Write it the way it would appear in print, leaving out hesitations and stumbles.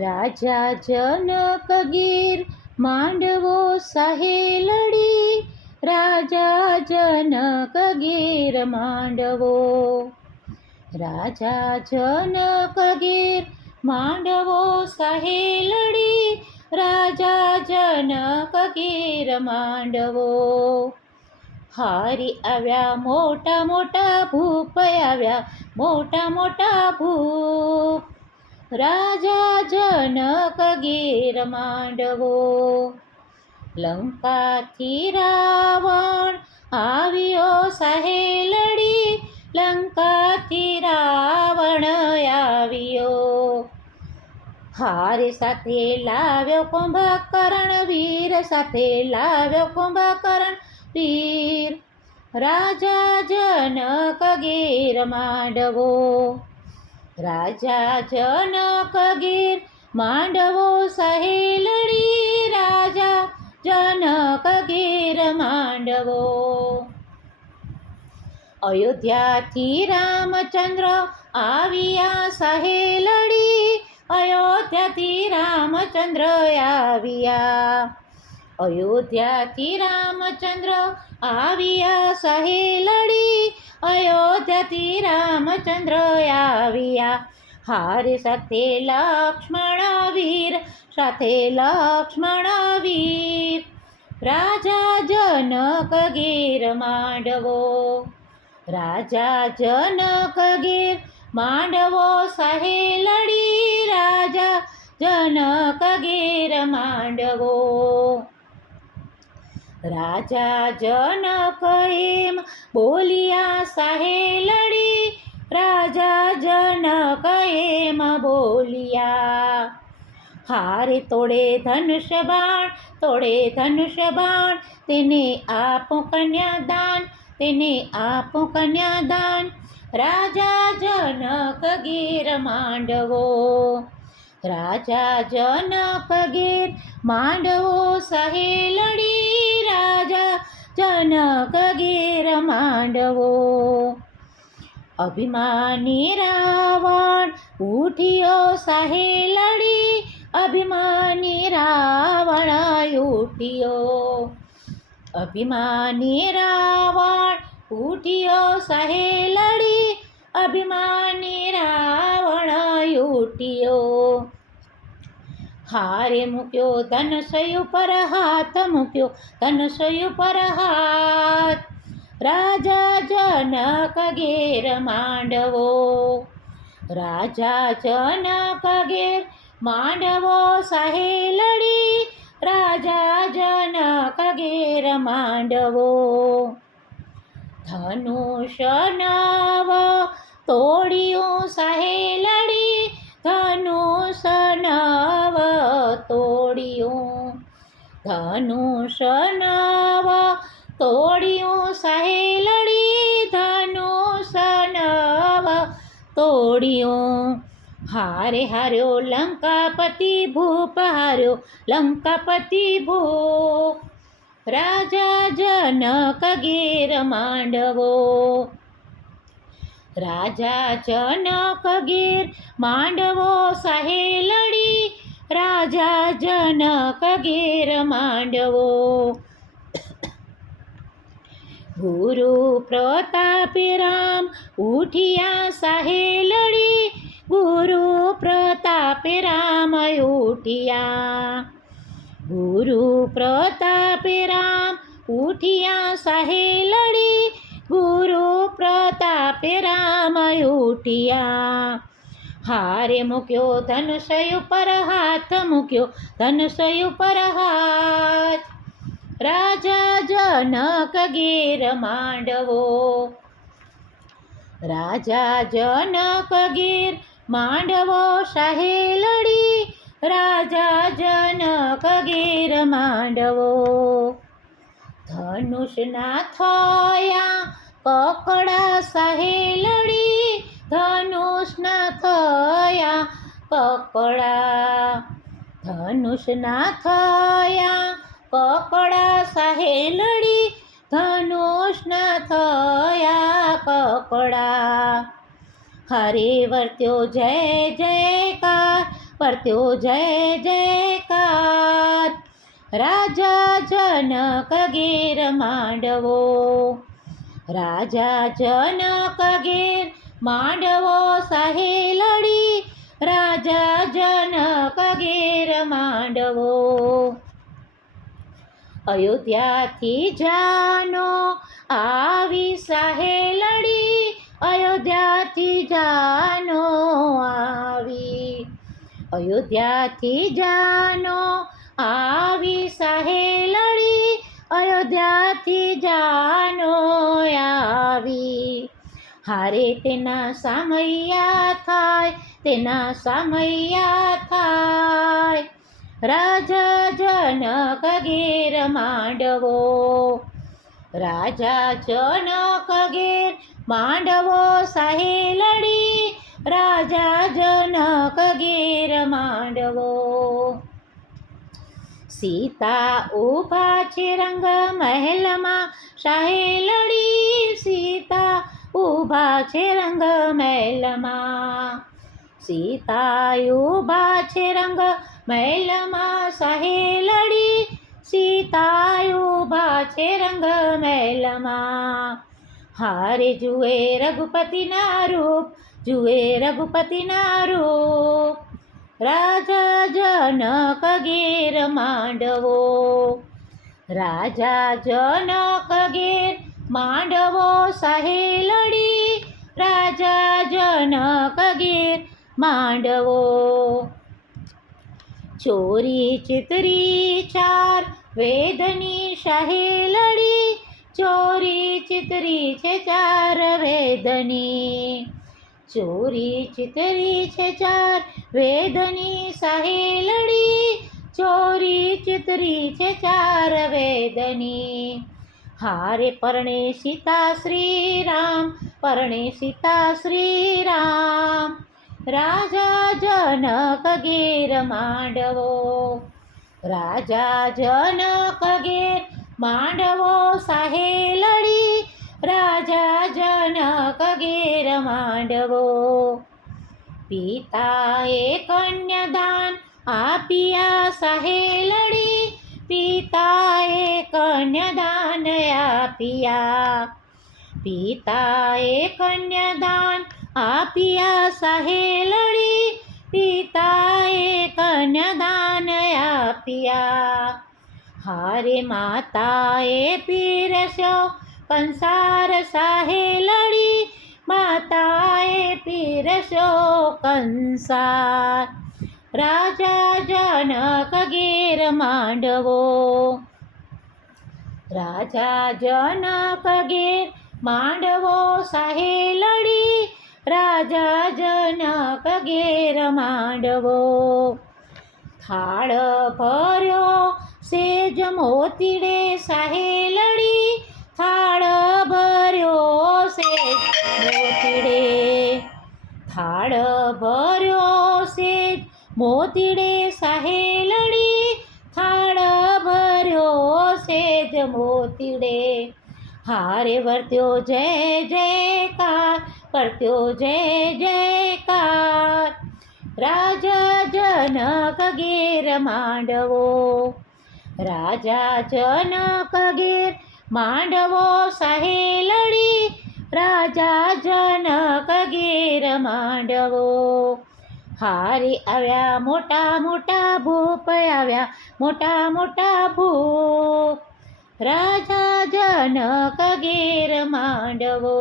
રાજા જનક ગીર માંડવો સાહે લડી, રાજા જનક ગીર માંડવો. રાજા જનક ગીર માંડવો સાહે લડી, રાજા જનક ગીર માંડવો. હારી આવ્યા મોટા મોટા ભૂપ આવ્યા મોટા મોટા ભૂપ, રાજા જનક ગીર માંડવો. લંકાથી રાવણ આવ્યો સાહે લડી, લંકાથી રાવણ આવ્યો. હારે સાથે લાવ્યો કુંભકર્ણ વીર, સાથે લાવ્યો કુંભકર્ણ વીર, રાજા જનક ગીર માંડવો. રાજા જનક ગીર માંડવો સાહે લડી, રાજા જનક ગીર માંડવો. અયોધ્યાથી રામચંદ્ર આવ્યા સાહે લડી, અયોધ્યાથી રામચંદ્ર આવ્યા. અયોધ્યાથી રામચંદ્ર આવ્યા સાહે લડી, અયોધ્યાથી રામચંદ્ર આવ્યા. હારે સાથે લક્ષ્મણ વીર, સાથે લક્ષ્મણ વીર, રાજા જનક ગીર માંડવો. રાજા જનક ગીર માંડવો સાહે લડી, રાજા જનક ગીર માંડવો. રાજા જનક એમ બોલિયા સાહે લડી, રાજા જનક એમ બોલિયા. હારે તોડે ધનુષ બાણ, તોડે ધનુષ બાણ, તેને આપો કન્યાદાન, તેને આપો કન્યાદાન, રાજા જનક ગીર માંડવો. રાજા જનક ગીર માંડવો સાહે લડી, રાજા જનક ગીર માંડવો. અભિમાની રાવણ ઉઠ્યો સાહે લડી, અભિમાની રાવણ ઉઠ્યો. અભિમાની રાવણ ઉઠ્યો સાહે લડી, અભિમાની રાવણ ઉઠ્યો. હારે મૂક્યો ધનુષ ઉપર હાથ, મૂક્યો ધનુષ ઉપર હાથ, રાજા જનક ગીર માંડવો. રાજા જનક ગીર માંડવો સાહે લડી, રાજા જનક ગીર માંડવો. ધનુષ નવ તોડ્યું સાહે લડી, ધનુષ નવ તોડ્યું. ધનુષ નવ તોડ્યું સાહે લડી, ધનુષ નવ તોડ્યું. હારે હાર્યો લંકાપતિ ભૂપ, હાર્યો લંકાપતિ ભૂપ, રાજા જનક ગીર માંડવો. રાજા જનક ગીર માંડવો સાહે લડી, રાજા જનક ગીર માંડવો. ગુરુ પ્રતાપે રામ ઉઠ્યા સાહે લડી, ગુરુ પ્રતાપે રામ ઉઠ્યા. ગુરુ પ્રતાપે રામ ઉઠ્યા સાહે લડી, ગુરુ પ્રતાપે રામ ઉઠ્યા. હારે મૂક્યો ધનુષ ઉપર હાથ, મૂક્યો ધનુષ ઉપર હાથ, રાજા જનક ગીર માંડવો. રાજા જનક ગીર માંડવો સાહે લડી, રાજા જનક ગીર માંડવો. ધનુષના થયા કકડા સાહે લડી, ધનુષના થયા કકડા. ધનુષના થયા કકડા સાહે લડી, ધનુષના થયા કકડા. હરે વર્ત્યો જય જયકાર, વર્ત્યો જય જયકાર. રાજા જનક ઘેર માંડવો, રાજા જનક ઘેર માંડવો સહેલડી, રાજા જનક ઘેર માંડવો. અયોધ્યાથી જાનો આવી સહેલડી, અયોધ્યાથી જાનો આવી, અયોધ્યાથી જાનો આવી સહેલડી, અયોધ્યાથી જાનો આવી. હારે તેના સામૈયા થાય, તેના સામૈયા થાય. રાજા જનક ઘેર માંડવો, રાજા જનક ઘેર માંડવો સહેલડી, રાજા જનક ઘેર માંડવો. સીતા ઊભા છે રંગ મહેલમાં સહેલડી, સીતા ઊભા છે રંગ મહેલમાં, સીતા ઊભા છે રંગ મહેલમાં સહેલડી, સીતા ઊભા છે રંગ મહેલમાં. હારે જુએ રઘુપતિના રૂપ, જુએ રઘુપતિના રૂપ, રાજા જનક ઘેર માંડવો, રાજા જનક ઘેર માંડવો સહેલડી, રાજા જનક ઘેર માંડવો. ચોરી ચિતરી ચાર વેદની સહેલડી, ચોરી ચિતરી છે ચાર વેદની, ચોરી ચિતરી છે ચાર વેદની સહેલડી, ચોરી ચિતરી છે ચાર વેદની. હારે પરણે સીતા શ્રી રામ, પરણે સીતા શ્રી રામ, રાજા જનક ઘેર માંડવો, રાજા જનક ઘેર માંડવો સહેલડી, રાજા જનક ઘેર માંડવો. પિતાએ કન્યાદાન આપ્યા સહેલડી, પિતાએ કન્યાદાન આપ્યા, પિતાએ કન્યાદાન આપ્યા સહેલડી, પિતાએ કન્યાદાન આપ્યા. હારે માતાએ પીરસ્યો કંસાર સહેલડી, માતાએ પીરસ્યો કંસાર, રાજા જનક ઘેર માંડવો, રાજા જનક ઘેર માંડવો સહેલડી, રાજા જનક ઘેર માંડવો. થાળ ભર્યો સેજ મોતીડે સહેલડી, થાળ ભર્યો સેજ મોતીડે, થાળ ભર્યો સેજ મોતીડે સહેલડી, થાળ ભર્યો સેજ મોતીડે. હારે વર્ત્યો જય જયકાર, વર્ત્યો જય જયકાર. રાજા જનક ઘેર માંડવો, રાજા જનક ઘેર માંડવો સહેલડી, રાજા જનક ઘેર માંડવો. હારે આવ્યા મોટા મોટા ભૂપ, આવ્યા મોટા મોટા ભૂપ, રાજા જનક ઘેર માંડવો.